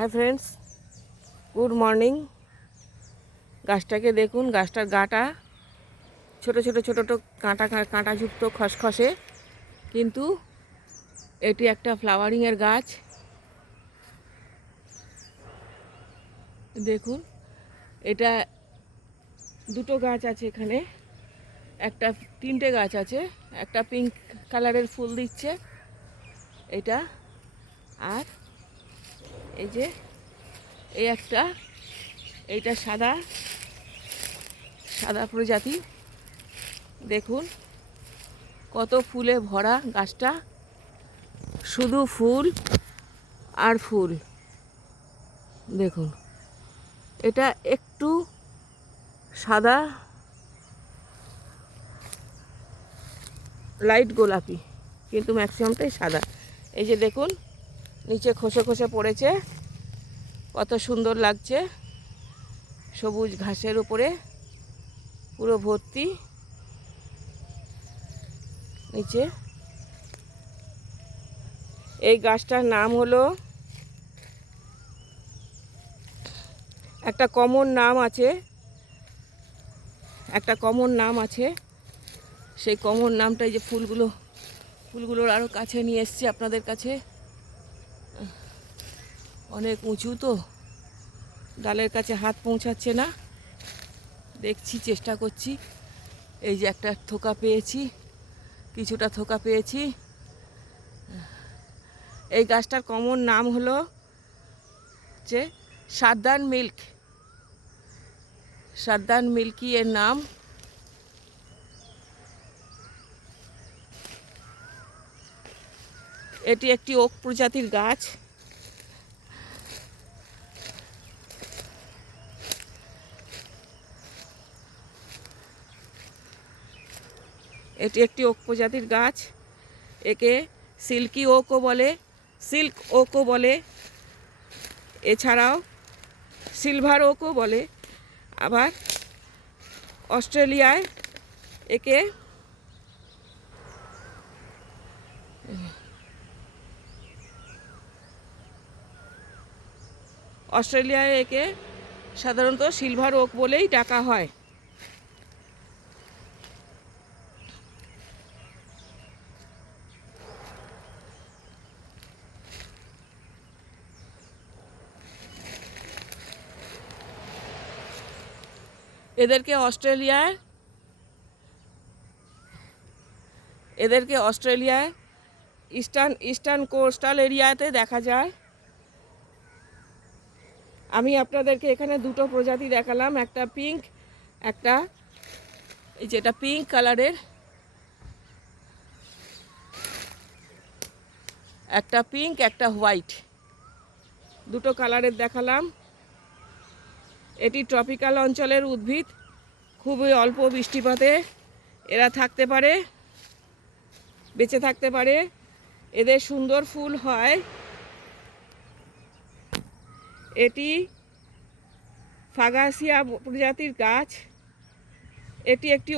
Hi friends, good morning. গাছটাকে দেখুন, গাছটার গাটা ছোট ছোট ছোট ছোট কাঁটাযুক্ত খসখসে, কিন্তু এটি একটা ফ্লাওয়ারিংয়ের গাছ। দেখুন, এটা দুটো গাছ আছে এখানে, তিনটে গাছ আছে। একটা পিঙ্ক কালারের ফুল দিচ্ছে এটা, আর এই যে এইটা সাদা সাদা প্রজাতি। দেখুন কত ফুলে ভরা গাছটা, শুধু ফুল আর ফুল। দেখুন, এটা একটু সাদা লাইট গোলাপি, কিন্তু ম্যাক্সিমামটাই সাদা। এই যে দেখুন, নিচে খসে খসে পড়েছে, কত সুন্দর লাগছে। সবুজ ঘাসের উপরে পুরো ভর্তি নিচে। এই গাছটার নাম হলো, একটা কমন নাম আছে, সেই কমন নামটা এই যে ফুলগুলোর আরও কাছে নিয়ে এসছি আপনাদের কাছে। অনেক উঁচু তো, ডালের কাছে হাত পৌঁছাচ্ছে না। দেখছি, চেষ্টা করছি। এই যে একটা থোকা পেয়েছি, কিছুটা থোকা পেয়েছি। এই গাছটার কমন নাম হলো যে সাদ্দান মিল্কি এর নাম। এটি একটি ওক প্রজাতির গাছ। একে সিল্ক ওকও বলে, এছাড়াও সিলভার ওকও বলে। আবার অস্ট্রেলিয়ায় একে সাধারণত সিলভার ওক বলেই ডাকা হয়। এদেরকে অস্ট্রেলিয়ায় ইস্টার্ন কোস্টাল এরিয়াতে দেখা যায়। আমি আপনাদেরকে এখানে দুটো প্রজাতি দেখালাম, একটা পিঙ্ক, যেটা পিঙ্ক কালারের, একটা পিঙ্ক একটা হোয়াইট, দুটো কালারের দেখালাম। এটি ট্রপিক্যাল অঞ্চলের উদ্ভিদ, খুবই অল্প বৃষ্টিপাতে এরা বেঁচে থাকতে পারে। এদের সুন্দর ফুল হয়। এটি ফাগাসিয়া প্রজাতির গাছ। এটি একটি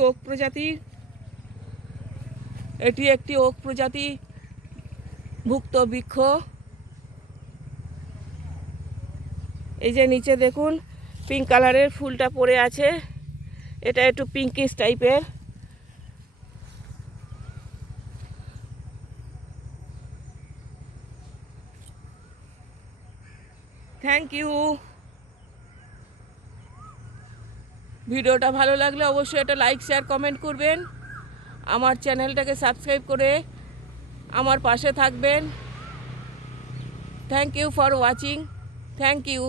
ওক প্রজাতি ভুক্ত বৃক্ষ। এই যে নিচে দেখুন, পিঙ্ক কালারের ফুলটা পড়ে আছে, এটা একটু পিঙ্কিশ টাইপের। Thank you. ভিডিওটা ভালো লাগলে অবশ্যই একটা লাইক, শেয়ার, কমেন্ট করবেন। আমার চ্যানেলটাকে সাবস্ক্রাইব করে আমার পাশে থাকবেন। Thank you for watching. Thank you.